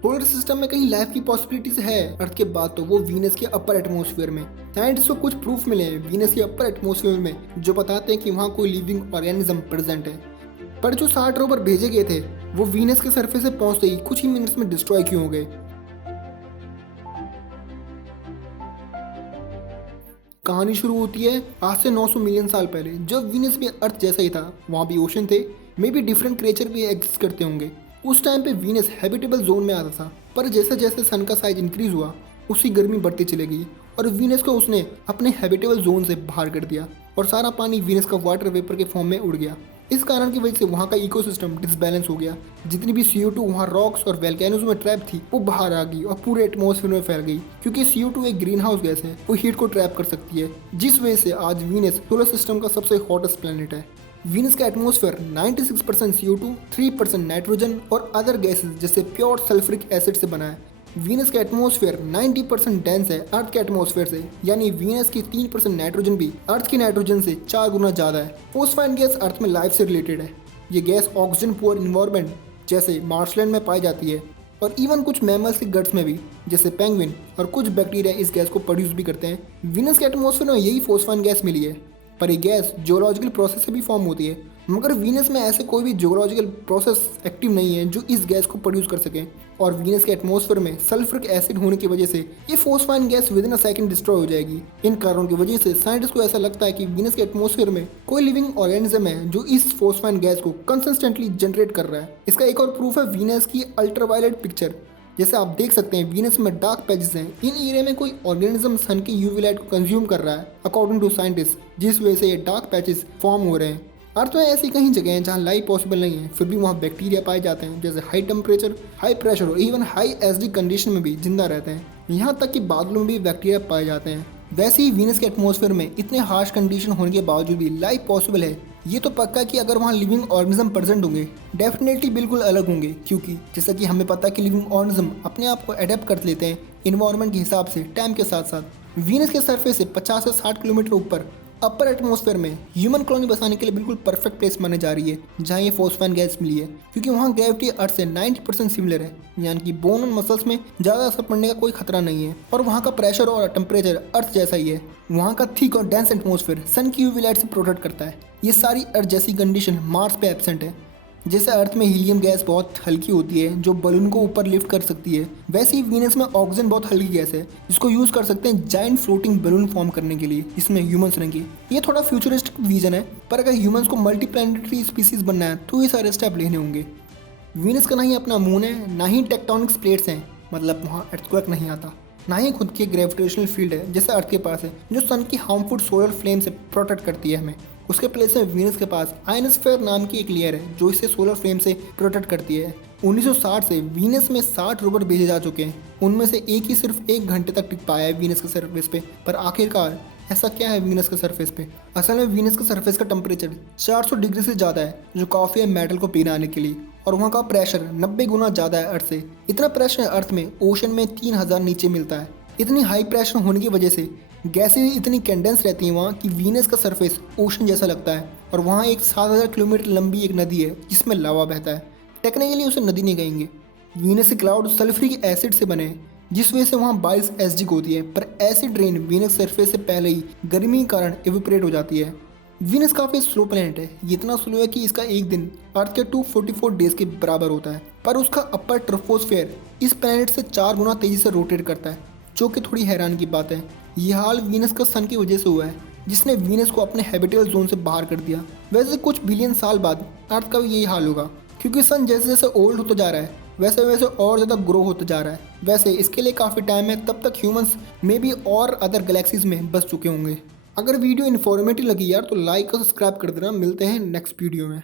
Solar system में कहीं life की पॉसिबिलिटीज है अर्थ के बाद तो वो वीनस के अपर एटमॉस्फेयर में। साइंटिस्ट को कुछ प्रूफ मिले हैं वीनस के अपर एटमॉस्फेयर में जो बताते हैं कि वहाँ कोई लिविंग ऑर्गेनिज्म प्रेजेंट है। पर जो 60 रोवर भेजे गए थे वो वीनस के सरफेस से पहुंचते ही कुछ ही मिनट्स में डिस्ट्रॉय क्यों हो गए। कहानी शुरू होती है आज से 900 मिलियन साल पहले, जब वीनस भी अर्थ जैसा ही था। वहाँ भी ओशन थे, मे बी डिफरेंट क्रिएचर भी एग्जिस्ट करते होंगे। उस टाइम पे वीनस हैबिटेबल जोन में आता था, पर जैसे जैसे सन का साइज इंक्रीज हुआ उसकी गर्मी बढ़ती चली गई और वीनस को उसने अपने हैबिटेबल जोन से बाहर कर दिया और सारा पानी वीनस का वाटर वेपर के फॉर्म में उड़ गया। इस कारण की वजह से वहाँ का इकोसिस्टम डिसबैलेंस हो गया। जितनी भी CO2 वहाँ रॉक्स और वोल्केनोज में ट्रैप थी वो बाहर आ गई और पूरे एटमॉस्फेयर में फैल गई, क्योंकि CO2 एक ग्रीन हाउस गैस है, वो हीट को ट्रैप कर सकती है, जिस वजह से आज वीनस सोलर सिस्टम का सबसे हॉटेस्ट प्लेनेट है। वीनस का एटमॉस्फेयर 96% CO2, 3% नाइट्रोजन और अदर गैसेस जैसे प्योर सल्फ्यूरिक एसिड से बना है। वीनस का एटमॉस्फेयर 90% डेंस है अर्थ के एटमॉस्फेयर से, यानी वीनस की 3% नाइट्रोजन भी अर्थ की नाइट्रोजन से 4 गुना ज़्यादा है। फोस्फाइन गैस अर्थ में लाइफ से रिलेटेड है। ये गैस ऑक्सीजन पुअर इन्वायरमेंट जैसे मार्शलैंड में पाई जाती है और इवन कुछ मैमल्स के गट्स में भी, जैसे पेंगुइन और कुछ बैक्टीरिया इस गैस को प्रोड्यूस भी करते हैं। वीनस के एटमॉस्फेयर में यही फोस्फाइन गैस मिली है, पर ये गैस जियोलॉजिकल प्रोसेस से भी फॉर्म होती है, मगर वीनस में ऐसे कोई भी जियोलॉजिकल प्रोसेस एक्टिव नहीं है जो इस गैस को प्रोड्यूस कर सके। और वीनस के एटमॉस्फेयर में सल्फ्यूरिक एसिड होने की वजह से ये phosphine gas with in a second destroy हो जाएगी। इन कारणों की वजह से साइंटिस्ट को ऐसा लगता है कि वीनस के एटमॉस्फेयर में कोई लिविंग ऑर्गेनिज्म है जो इस फोस्फाइन गैस को कंसिस्टेंटली जनरेट कर रहा है। इसका एक और प्रूफ है वीनस की अल्ट्रावायलेट पिक्चर। जैसे आप देख सकते हैं वीनस में डार्क पैचेस हैं। इन एरिया में कोई ऑर्गेनिज्म सन की यूवी लाइट को कंज्यूम कर रहा है अकॉर्डिंग टू साइंटिस्ट, जिस वजह से ये डार्क पैचेस फॉर्म हो रहे हैं। अर्थ में ऐसी कहीं जगह हैं जहाँ लाइफ पॉसिबल नहीं है, फिर भी वहाँ बैक्टीरिया पाए जाते हैं जैसे हाई टेम्परेचर, हाई प्रेशर और इवन हाई एसिडी कंडीशन में भी जिंदा रहते हैं। यहाँ तक कि बादलों में भी बैक्टीरिया पाए जाते हैं। वैसे ही वीनस के एटमॉस्फेयर में इतने हार्श कंडीशन होने के बावजूद भी लाइफ पॉसिबल है। ये तो पक्का कि अगर वहाँ लिविंग ऑर्गेनिज्म प्रेजेंट होंगे डेफिनेटली बिल्कुल अलग होंगे, क्योंकि जैसा कि हमें पता है कि लिविंग ऑर्गेनिज्म अपने आप को अडेप्ट कर लेते हैं इन्वायरमेंट के हिसाब से टाइम के साथ साथ। वीनस के सरफेस से 50 से 60 किलोमीटर ऊपर अपर एटमॉस्फेयर में ह्यूमन कॉलोनी बसाने के लिए बिल्कुल परफेक्ट प्लेस माने जा रही है जहाँ ये फोस्फाइन गैस मिली है, क्योंकि वहाँ ग्रेविटी अर्थ से 90% सिमिलर है, यानी कि बोन और मसल्स में ज़्यादा असर पड़ने का कोई खतरा नहीं है। और वहाँ का प्रेशर और टेम्परेचर अर्थ जैसा ही है। वहाँ का थिक और डेंस एटमॉस्फेयर सन की यूवी लाइट से प्रोटेक्ट करता है। ये सारी अर्थ जैसी कंडीशन मार्स पे एब्सेंट है। जैसे अर्थ में हीलियम गैस बहुत हल्की होती है जो बलून को ऊपर लिफ्ट कर सकती है, वैसे ही वीनस में ऑक्सीजन बहुत हल्की गैस है जिसको यूज़ कर सकते हैं जाइंट फ्लोटिंग बलून फॉर्म करने के लिए, इसमें ह्यूमंस रहेंगे। ये थोड़ा फ्यूचरिस्टिक विजन है, पर अगर ह्यूमंस को मल्टी प्लैनेटरी स्पीसीज बनना है तो ये सारे स्टेप लेने होंगे। वीनस का ना ही अपना मून है, ना ही टेक्टोनिक प्लेट्स हैं, मतलब वहाँ अर्थक्वेक नहीं आता, ना ही खुद की ग्रेविटेशनल फील्ड है जैसे अर्थ के पास है जो सन की हार्मफुल सोलर फ्लेम से प्रोटेक्ट करती है हमें। उसके प्लेस में वीनस के पास आयनोस्फीयर नाम की एक लेयर है जो इसे सोलर फ्लेम से प्रोटेक्ट करती है। 1960 से वीनस में 60 रोवर भेजे जा चुके हैं, उनमें से एक ही सिर्फ 1 घंटे तक टिक पाया है वीनस के सरफेस पे। पर आखिरकार ऐसा क्या है वीनस के सरफेस पे? असल में वीनस के सरफेस का टेम्परेचर 400 डिग्री से ज़्यादा है जो काफ़ी है मेटल को पिघलाने के लिए, और वहाँ का प्रेशर 90 गुना ज़्यादा है अर्थ से। इतना प्रेशर अर्थ में ओशन में 3000 नीचे मिलता है। इतनी हाई प्रेशर होने की वजह से गैसें इतनी कंडेंस रहती हैं वहाँ कि वीनस का सरफेस ओशन जैसा लगता है। और वहाँ एक 7000 किलोमीटर लंबी एक नदी है जिसमें लावा बहता है। टेक्निकली उसे नदी नहीं कहेंगे। वीनस के क्लाउड सल्फ्यूरिक एसिड से बने हैं जिस वजह से वहाँ बारिश एसिडिक होती है, पर एसिड रेन वीनस सरफेस से पहले ही गर्मी के कारण इवेपोरेट हो जाती है। वीनस काफ़ी स्लो प्लैनेट है, ये इतना स्लो है कि इसका एक दिन अर्थ के 244 डेज के बराबर होता है, पर उसका अपर ट्रोपोस्फेयर इस प्लैनेट से 4 गुना तेज़ी से रोटेट करता है, जो कि थोड़ी हैरान की बात है। ये हाल वीनस का सन की वजह से हुआ है जिसने वीनस को अपने हैबिटेबल जोन से बाहर कर दिया। वैसे कुछ बिलियन साल बाद अर्थ का भी यही हाल होगा, क्योंकि सन जैसे जैसे ओल्ड होता जा रहा है वैसे वैसे और ज़्यादा ग्रो होता जा रहा है। वैसे इसके लिए काफ़ी टाइम है, तब तक ह्यूमंस मे बी और अदर गैलेक्सीज में बस चुके होंगे। अगर वीडियो इन्फॉर्मेटिव लगी यार तो लाइक और सब्सक्राइब कर देना। मिलते हैं नेक्स्ट वीडियो में।